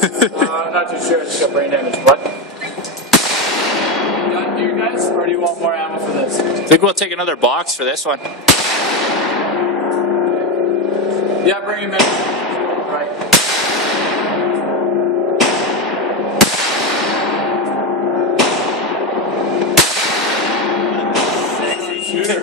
I'm not too sure. It's got brain damage. What? Done here, guys? Or do you want more ammo for this? I think we'll take another box for this one. Yeah, bring him in. Right. Sexy shooter.